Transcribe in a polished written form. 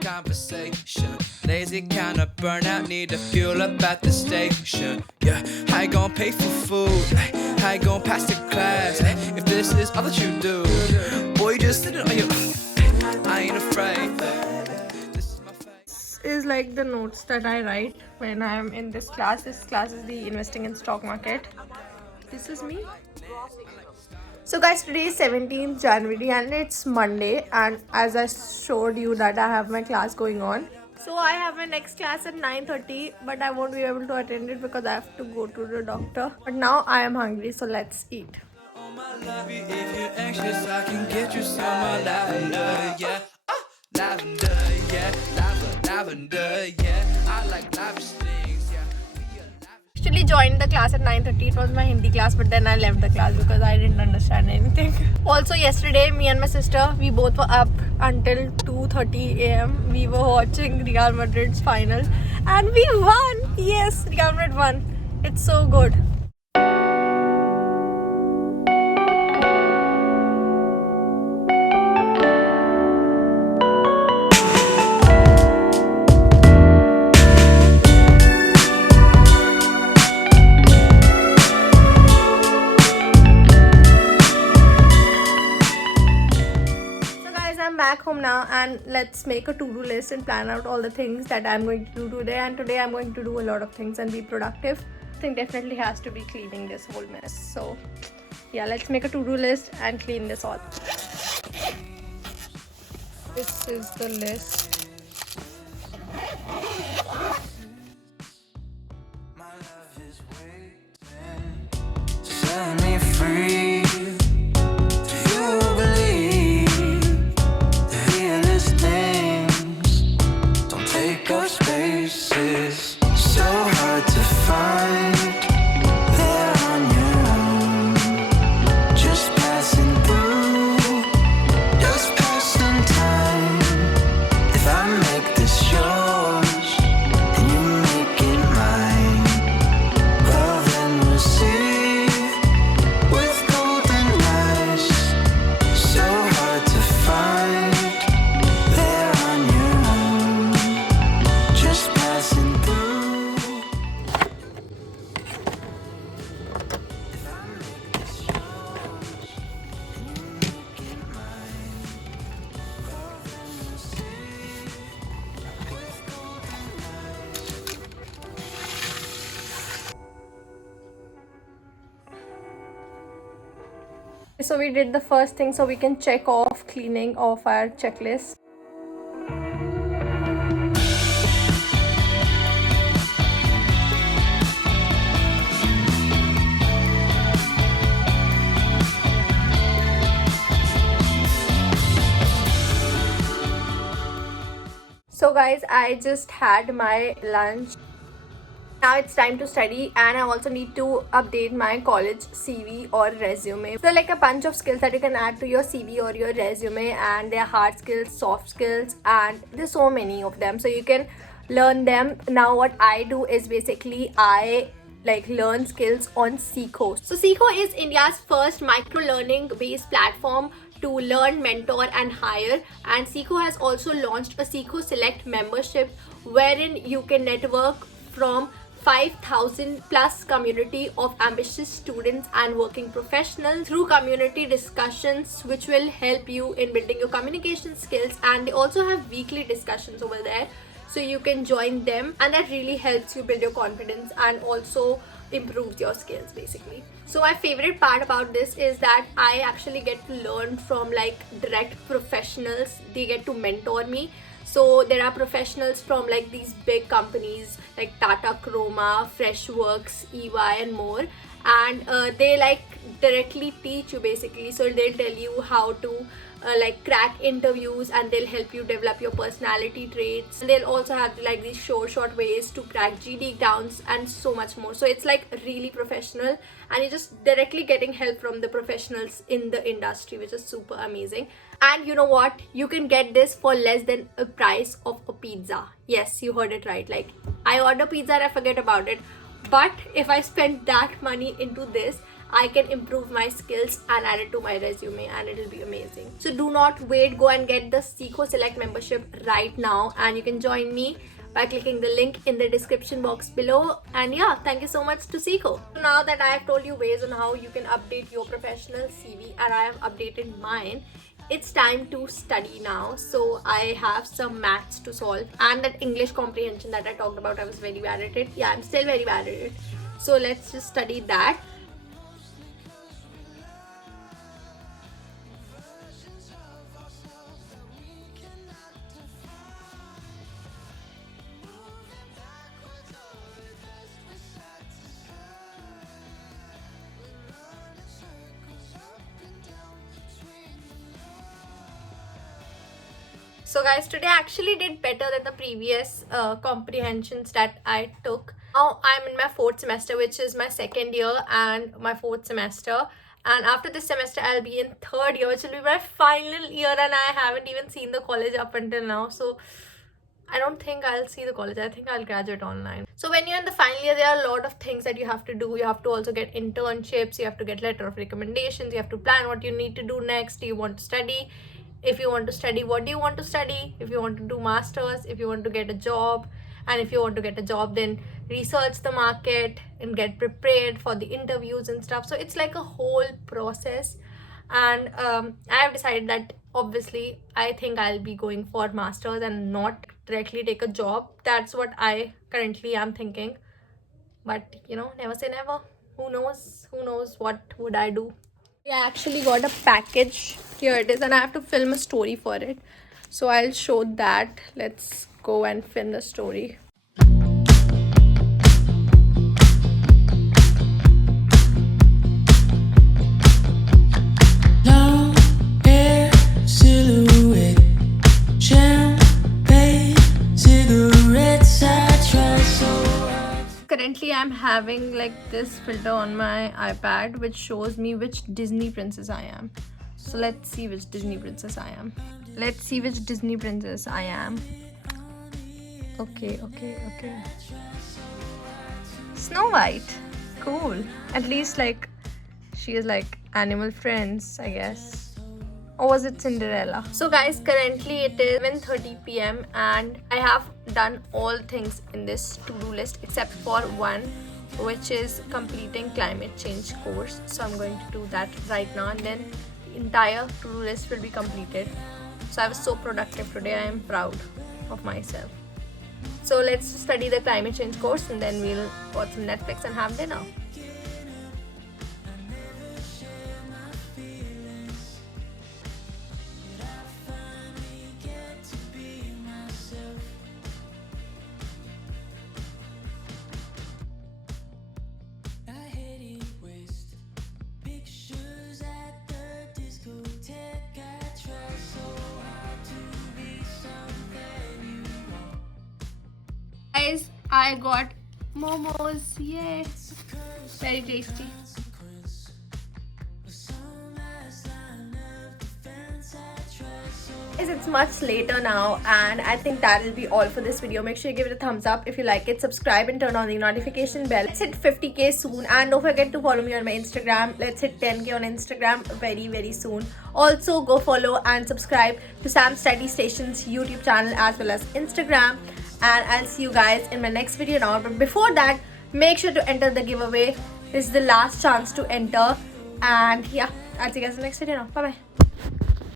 Conversation. Lazy kind of burnout, need to fuel up at the station. Yeah, how you gonna pay for food? How you gonna pass the class? If this is all that you do, boy, you just sitting on your. I ain't afraid. This is like the notes that I write when I'm in this class. This class is the investing in stock market. This is me. So guys, today is 17th January and it's Monday, and as I showed you that I have my class going on. So I have my next class at 9:30, but I won't be able to attend it because I have to go to the doctor. But now I am hungry, so let's eat. If you're anxious, I can get you some lavender, yeah. Lavender, yeah. Lavender, yeah. I like lavish things, yeah. Actually joined the class at 9:30. It was my Hindi class, but then I left the class because I didn't understand anything. Also yesterday, me and my sister, we both were up until 2:30 a.m. We were watching Real Madrid's final and we won. Yes, Real Madrid won. It's so good. Back home now, and let's make a to-do list and plan out all the things that I'm going to do today. And today I'm going to do a lot of things and be productive. I think definitely has to be cleaning this whole mess. So yeah, let's make a to-do list and clean this all. This is the list. Set me free. So hard to find there on your own. Just passing through, just passing time. If I make this yours and you make it mine, well then we'll see with golden eyes. So hard to find there on your own. Just passing through. So we did the first thing, so we can check off cleaning of our checklist. So guys, I just had my lunch. Now it's time to study, and I also need to update my college CV or resume. So like a bunch of skills that you can add to your CV or your resume, and they're hard skills, soft skills, and there's so many of them. So you can learn them. Now what I do is basically I learn skills on Seekho. So Seekho is India's first micro learning based platform to learn, mentor and hire, and Seekho has also launched a Seekho Select membership wherein you can network from 5,000 plus community of ambitious students and working professionals through community discussions, which will help you in building your communication skills. And they also have weekly discussions over there, so you can join them, and that really helps you build your confidence and also improves your skills basically. So my favorite part about this is that I actually get to learn from direct professionals. They get to mentor me. So there are professionals from these big companies like Tata Chroma, Freshworks, EY and more, and they directly teach you basically. So they'll tell you how to crack interviews, and they'll help you develop your personality traits, and they'll also have these short ways to crack GD exams and so much more. So it's really professional, and you're just directly getting help from the professionals in the industry, which is super amazing. And you know what, you can get this for less than a price of a pizza. Yes, you heard it right. I order pizza and I forget about it, but if I spend that money into this, I can improve my skills and add it to my resume, and it'll be amazing. So do not wait, go and get the Seekho Select membership right now, and you can join me by clicking the link in the description box below. And yeah, thank you so much to Seekho. So now that I have told you ways on how you can update your professional CV and I have updated mine, it's time to study now. So I have some maths to solve, and that English comprehension that I talked about, I was very bad at it. Yeah, I'm still very bad at it. So let's just study that. So guys, today I actually did better than the previous comprehensions that I took. Now I'm in my 4th semester, which is my 2nd year and my 4th semester. And after this semester, I'll be in 3rd year, which will be my final year, and I haven't even seen the college up until now. So I don't think I'll see the college. I think I'll graduate online. So when you're in the final year, there are a lot of things that you have to do. You have to also get internships. You have to get letter of recommendations. You have to plan what you need to do next. Do you want to study? If you want to study, what do you want to study? If you want to do masters, if you want to get a job, and if you want to get a job, then research the market and get prepared for the interviews and stuff. So it's like a whole process, and I have decided that obviously I think I'll be going for masters and not directly take a job. That's what I currently am thinking, but you know, never say never. Who knows what would I do. I actually got a package. Here it is, and I have to film a story for it. So I'll show that. Let's go and film the story. Long hair silhouette, champagne, cigarettes. I try so hard. Currently I'm having like this filter on my iPad which shows me which Disney princess I am. So let's see which Disney princess I am. Okay. Snow White. Cool. At least like she is like animal friends, I guess. Or was it Cinderella? So guys, currently it is 7:30 p.m. and I have done all things in this to-do list except for one, which is completing climate change course. So I'm going to do that right now, and then the entire to-do list will be completed. So I was so productive today. I am proud of myself. So let's study the climate change course, and then we'll watch some Netflix and have dinner. Guys, I got momos. Yay! Very tasty. Guys, it's much later now, and I think that will be all for this video. Make sure you give it a thumbs up if you like it, subscribe and turn on the notification bell. Let's hit 50k soon, and don't forget to follow me on my Instagram. Let's hit 10k on Instagram very soon. Also go follow and subscribe to Sam Study Station's YouTube channel as well as Instagram, and I'll see you guys in my next video now. But before that, make sure to enter the giveaway. This is the last chance to enter, and yeah, I'll see you guys in the next video now. Bye bye.